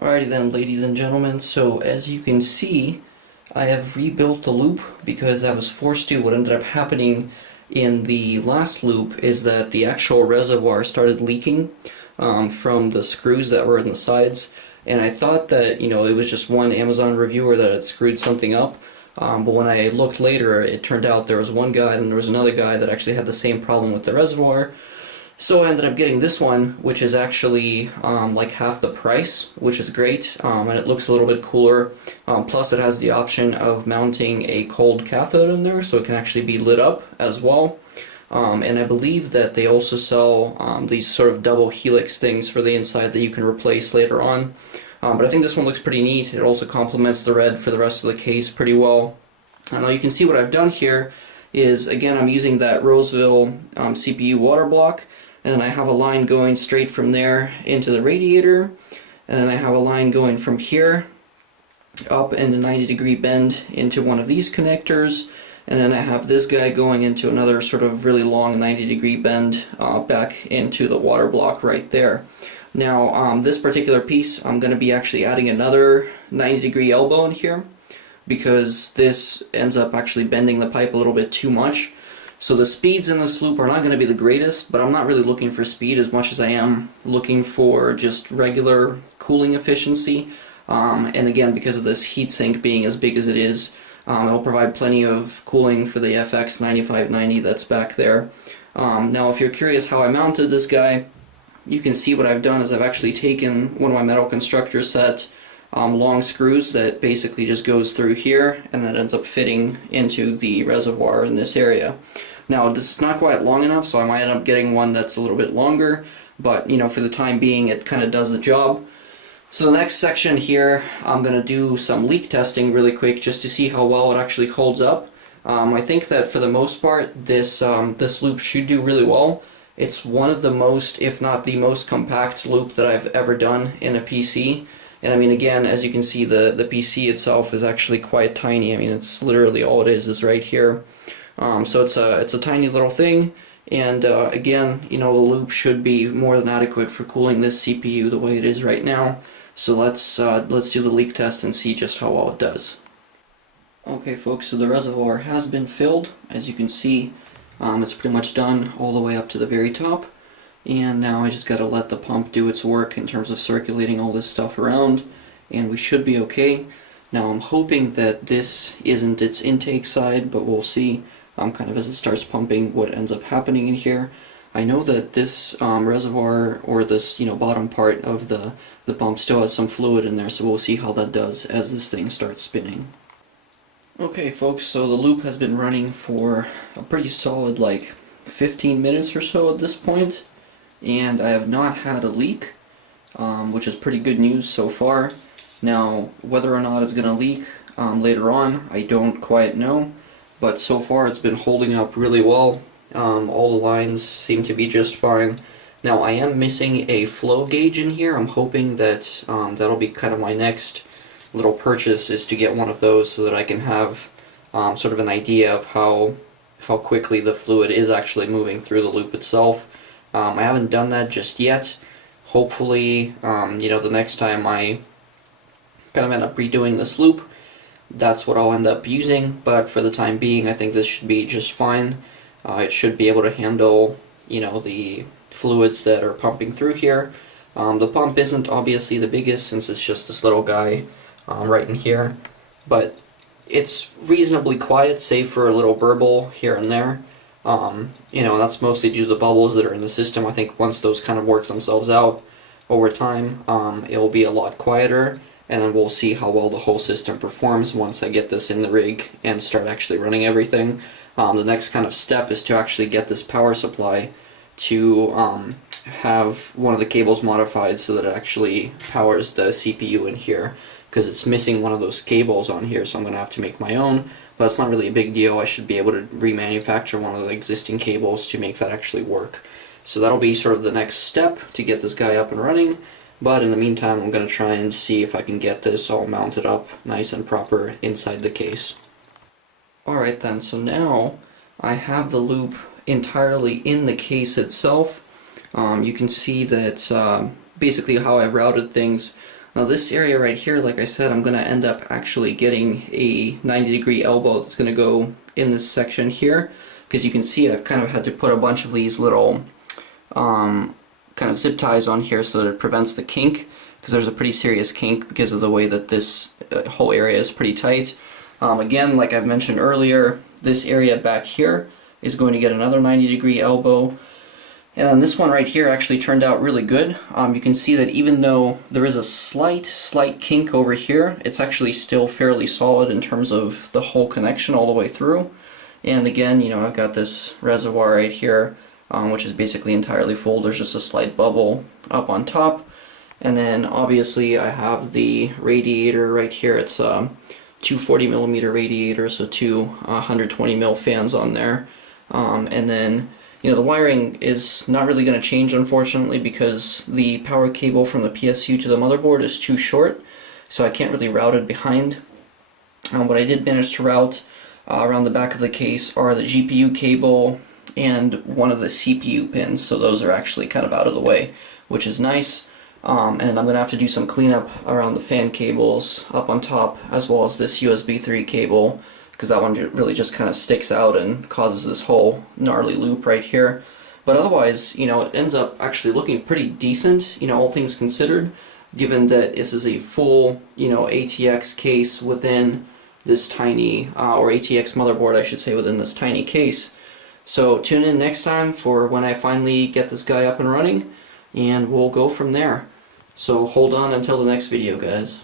Alrighty then, ladies and gentlemen, so as you can see, I have rebuilt the loop because I was forced to. What ended up happening in the last loop is that the actual reservoir started leaking from the screws that were in the sides, and I thought that, it was just one Amazon reviewer that had screwed something up, but when I looked later, it turned out there was one guy and there was another guy that actually had the same problem with the reservoir. So I ended up getting this one, which is actually like half the price, which is great, and it looks a little bit cooler. Plus it has the option of mounting a cold cathode in there, so it can actually be lit up as well. And I believe that they also sell these sort of double helix things for the inside that you can replace later on. But I think this one looks pretty neat. It also complements the red for the rest of the case pretty well. And now you can see what I've done here is, again, I'm using that Roseville CPU water block. And then I have a line going straight from there into the radiator, and then I have a line going from here up in a 90-degree bend into one of these connectors, and then I have this guy going into another sort of really long 90-degree bend back into the water block right there. Now this particular piece, I'm going to be actually adding another 90-degree elbow in here because this ends up actually bending the pipe a little bit too much. So the speeds in this loop are not going to be the greatest, but I'm not really looking for speed as much as I am looking for just regular cooling efficiency. And again, because of this heatsink being as big as it is, it'll provide plenty of cooling for the FX 9590 that's back there. Now if you're curious how I mounted this guy, you can see what I've done is I've actually taken one of my Metal Constructor set long screws that basically just goes through here and then ends up fitting into the reservoir in this area. Now this is not quite long enough, so I might end up getting one that's a little bit longer, but for the time being it kind of does the job. So the next section here, I'm going to do some leak testing really quick just to see how well it actually holds up. I think that for the most part this loop should do really well. It's one of the most, if not the most compact loop that I've ever done in a PC. And I mean, again, as you can see, the PC itself is actually quite tiny. I mean, it's literally all it is right here. So it's a tiny little thing, and again, the loop should be more than adequate for cooling this CPU the way it is right now. So let's do the leak test and see just how well it does. Okay, folks, so the reservoir has been filled. As you can see, it's pretty much done all the way up to the very top. And now I just got to let the pump do its work in terms of circulating all this stuff around, and we should be okay. Now I'm hoping that this isn't its intake side, but we'll see kind of as it starts pumping what ends up happening in here. I know that this reservoir, or this bottom part of the pump, still has some fluid in there, so we'll see how that does as this thing starts spinning. Okay folks, so the loop has been running for a pretty solid like 15 minutes or so at this point, and I have not had a leak, which is pretty good news so far. Now, whether or not it's going to leak later on, I don't quite know, but so far it's been holding up really well. All the lines seem to be just fine. Now, I am missing a flow gauge in here. I'm hoping that that'll be kind of my next little purchase, is to get one of those so that I can have sort of an idea of how quickly the fluid is actually moving through the loop itself. I haven't done that just yet. Hopefully, the next time I kind of end up redoing this loop, that's what I'll end up using, but for the time being I think this should be just fine. It should be able to handle, the fluids that are pumping through here. The pump isn't obviously the biggest since it's just this little guy right in here, but it's reasonably quiet, save for a little burble here and there. That's mostly due to the bubbles that are in the system. I think once those kind of work themselves out over time, it will be a lot quieter, and then we'll see how well the whole system performs once I get this in the rig and start actually running everything. The next kind of step is to actually get this power supply to have one of the cables modified so that it actually powers the CPU in here, because it's missing one of those cables on here, so I'm going to have to make my own. But it's not really a big deal. I should be able to remanufacture one of the existing cables to make that actually work. So that'll be sort of the next step to get this guy up and running. But in the meantime, I'm going to try and see if I can get this all mounted up nice and proper inside the case. Alright then, so now I have the loop entirely in the case itself. You can see that basically how I've routed things. Now this area right here, like I said, I'm going to end up actually getting a 90-degree elbow that's going to go in this section here, because you can see I've kind of had to put a bunch of these little kind of zip ties on here so that it prevents the kink, because there's a pretty serious kink because of the way that this whole area is pretty tight. Again, like I've mentioned earlier, this area back here is going to get another 90-degree elbow. And then this one right here actually turned out really good. You can see that even though there is a slight kink over here, it's actually still fairly solid in terms of the whole connection all the way through. And again, you know, I've got this reservoir right here, which is basically entirely full. There's just a slight bubble up on top. And then obviously I have the radiator right here. It's a 240mm radiator, so two 120mm fans on there. And then, you know, the wiring is not really going to change, unfortunately, because the power cable from the PSU to the motherboard is too short, so I can't really route it behind. What I did manage to route around the back of the case are the GPU cable and one of the CPU pins, so those are actually kind of out of the way, which is nice. And I'm going to have to do some cleanup around the fan cables up on top, as well as this USB 3 cable, because that one really just kind of sticks out and causes this whole gnarly loop right here. But otherwise, you know, it ends up actually looking pretty decent, you know, all things considered, given that this is a full, you know, ATX case within this tiny, or ATX motherboard, I should say, within this tiny case. So tune in next time for when I finally get this guy up and running, and we'll go from there. So hold on until the next video, guys.